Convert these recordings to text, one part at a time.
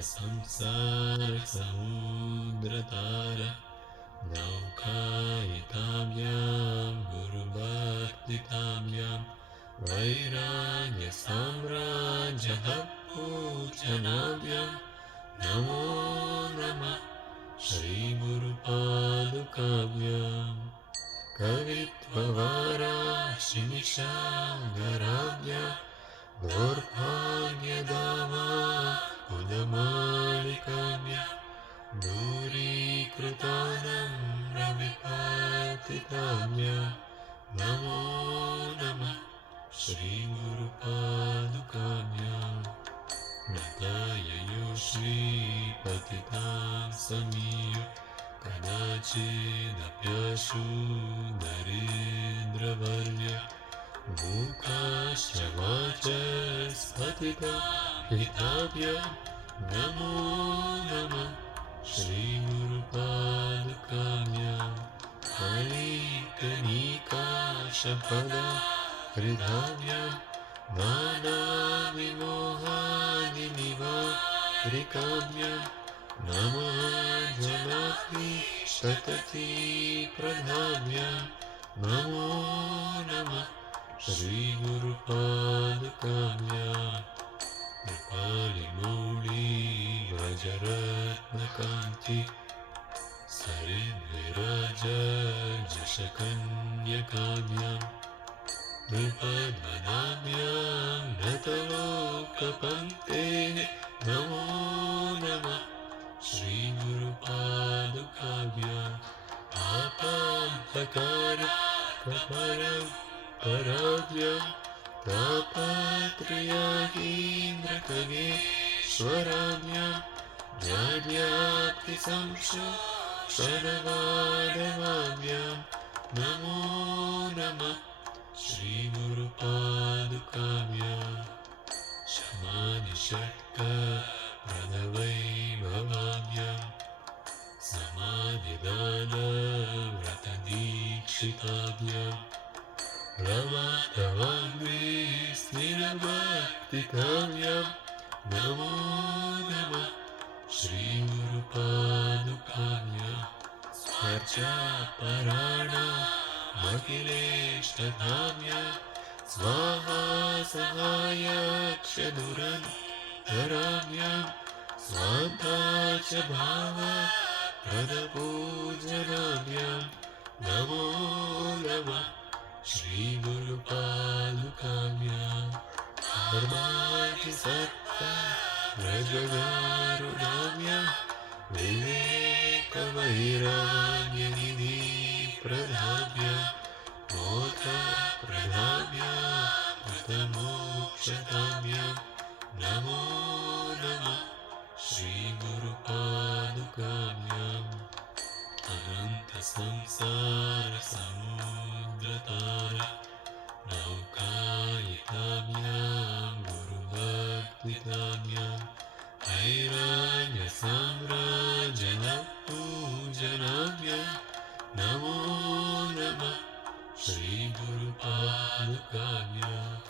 संसारसमुद्रतार नौकायिताभ्यां गुरुभक्तिताभ्यां वैराग्यसाम्राज्यः पूजनाभ्यां नमो नमः श्रीगुरुपादुकाभ्याम् कवित्ववाराशिनिशागराभ्यां दौर्भाग्यदामा उदमालिकाभ्यां दूरीकृतानं रविपातिताभ्यां नमो नमः श्रीगुरुपादुकाभ्याम् नताययो श्रीपतितां समीयो कदाचिदप्याशु नरेन्द्रवर्य मूकाश्च वाचस्पतिता हिताभ्य नमो नमः श्रीगुरुपादुकाभ्याम् अनेकनीकाशपदा हृदाभ्याम् नानाविमोहादिनिवारिकाभ्याम् नमः जनाभीष्टतिप्रदाभ्याम् नमो नमः श्रीगुरुपादुकाभ्याम् कृपालिमौळी व्रजरत्नकान्ति सरिद्विराजशकन्यकाभ्याम् नृपद्वनाभ्यां नतलोकपङ्क्तेः नमो नमः श्रीगुरुपादुकाभ्याम् पापान्धकार कपरं पराभ्यां तापत्रयाहीन्द्रखगेश्वराभ्यां ज्ञानाप्तिसंशोषणवादवाभ्यां नमो नमः श्रीगुरुपादुकाभ्याम् शमादिषट्कप्रदवैभवाभ्याम् समाधिदानव्रतदीक्षिताभ्याम् रमाधवाग्निस्निरभक्तिकाभ्याम् नमो नमः श्रीगुरुपादुकाभ्याम् स्वर्चापराणामखिलेष्टधाम्यां स्वाहा सहायक्षदुरन्तराभ्यां स्वान्ता च भावप्रदपूजनाभ्यां नमो नमः श्रीगुरुपादुकाभ्याम् धर्मादिसत्ता व्रजगारुणाभ्यां विवेकवैराग्यनिधि प्रदाभ्यां मोक्षप्रदाभ्यां कृतमोक्षताभ्यां नमो नमः श्रीगुरुपादुकाभ्याम् अनन्तसंसारसमुद्रतार नौकायिताभ्यां गुरुभक्तिताभ्यां वैराग्यसाम्राज्यपूजनाभ्यां नमो नमः श्रीगुरुपादुकाभ्याम्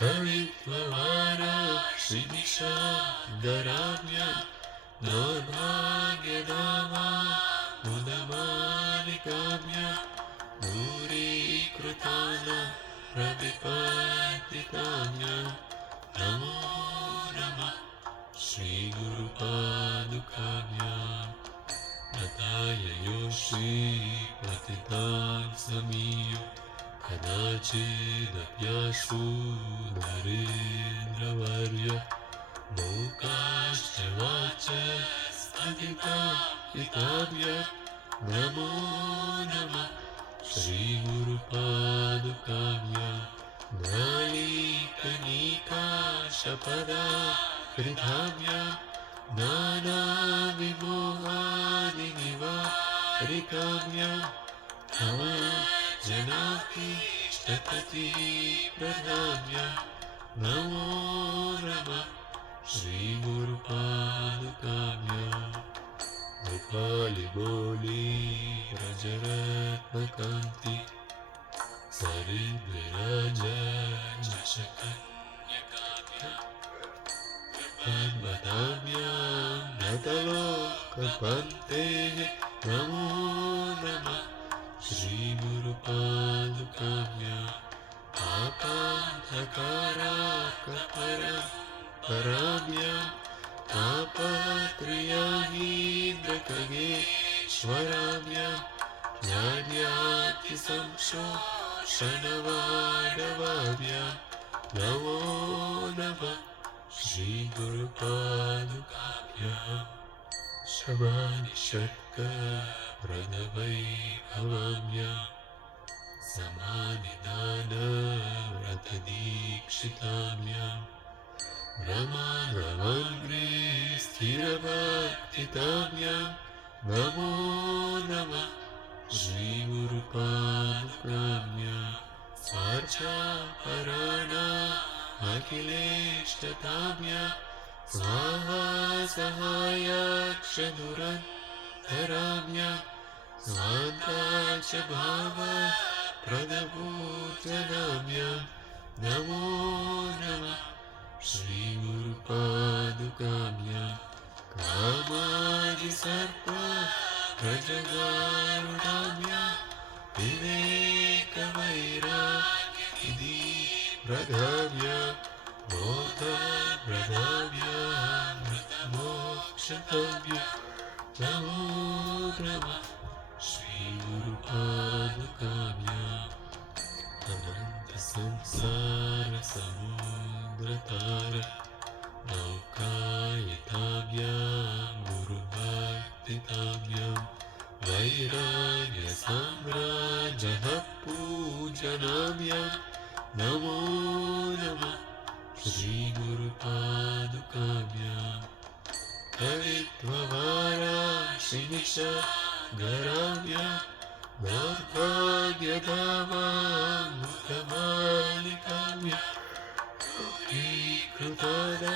कवित्ववाराशिनिशागराभ्यां दौर्भाग्यदामा उदमालिकाभ्यां दूरीकृतानां रविपातिताभ्यां नमो नमः श्रीगुरुपादुकाभ्याम् नताययो श्रीपतितां समीयो कदाचिदप्याशु नरेन्द्रवर्य मूकाश्च वाचस्पतिता हिताभ्याम् नमो नमः श्रीगुरुपादुकाभ्याम् नालीकनीकाशपदा हृदाभ्याम् नानाविमोहादिनिवारिकाभ्याम् जनाभीष्टतिप्रदाभ्याम् नमो नमः श्रीगुरुपादुकाभ्याम् कृपालिमौळी व्रजरत्नकान्ति सरिद्विराजशकन्यकाभ्याम् Padmanaभ्यां Natalokapanteः Namo Namah Shri Guru Padukabhyam Apanthakarakapara Parabhyam Tapatriyahidrakageshwarabhyam Jnanyati Samsho Shanavadavabhyam Namo Namah Shri Guru Padukabhyam Shabani Shatka Pranavaibhavamyam Samadhidana Ratadikshitanyam Raman Ramangri Sthirabhaktitamyam Namo Namah Shri Guru Padukabhyam Svarcha Parana Akileshtatamyam Svaha Sahayakshaduran Dharamyam Svanta Chabhava Pradabhutanamyam Namo Namah Shri Guru Padukabhyam Kamadi Sarpa Prajagarudamyam Viveka Vairagya Pradhabhyam Bodha Pradhabhyam Mokshatabhyam Namo Namah Shri Guru Padukabhyam Ananta Samsara Samudratara Naukayatavyam Guru Bhaktitabhyam Vairagya Samrajaha Pujanabhyam Namo Namah Shri Guru Padukabhyam Kavitvavara Shinisha Garabhyam Narbhagyadamam Mukamalikabhyam Vikrutada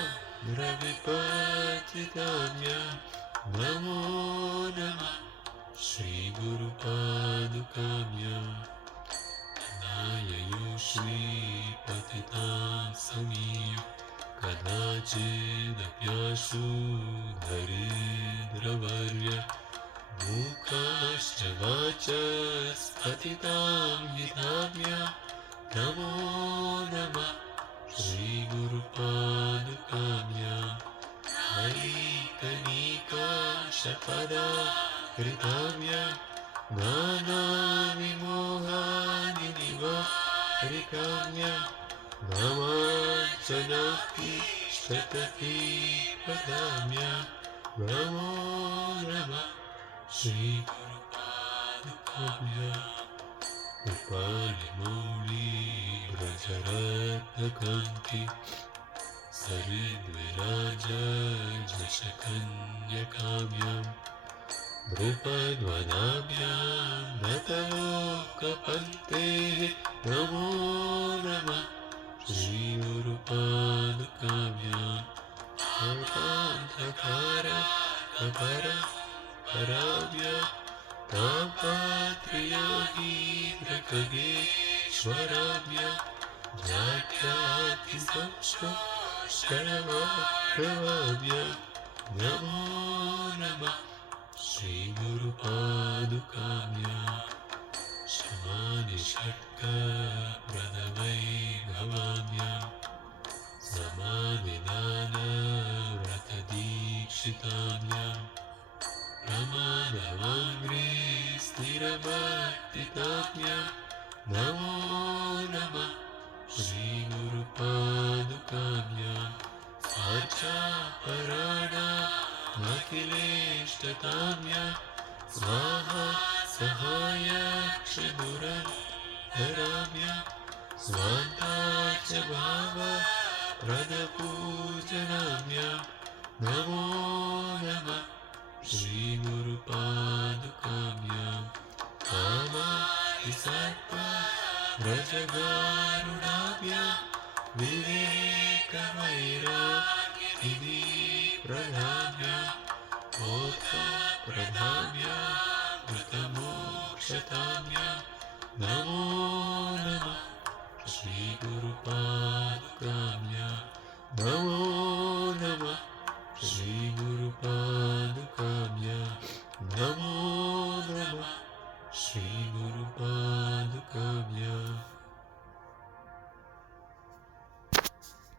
Dravipatitamyam Namo Namah Shri Guru Padukabhyam Anayayo Shri Patitam Samiyo Kadachidapyashu Dharidravarya Mukashcha Vachas Patitam Hitamyam Namo Namah Shri Guru Padukabhyam Harikanika Shapada Kritamyam Nana Vimohani Nivatrikamyam Namachanakti Shtatapi Padamyam Namo Namah Shri Guru Padukabhyam Upali Muli Brajaratnakanti Saridviraja Jashakanyakamyam Drupadvanabhyam Natalokapanteः Namo Namah Shri Guru Padukabhyam Apanthakara Kapara Parabhyam Tapatriyahidrakageshwarabhyam Jnanyati Samsho Shanavadavabhyam Namo Namah Shri Guru Padukabhyam Shamani Shatka Pranavaibhavamyam Samadhidana Ratadikshitanyam Ramana Mangri Sthirabhaktitamyam Namo Namah Shri Guru Padukabhyam Svarcha Parana Akileshtatamyam Svaha Sahayakshaduran Dharamyam Svanta Chabhava Pradabhutanamyam Namo Namah Shri Guru Padukabhyam Kama Isarpa Rajagarudabhyam Viveka Vairagya Pradhabhyam Bodha Pradhabhyam Vritamokshatamyam Namo Namah Shri Guru Padukabhyam Namo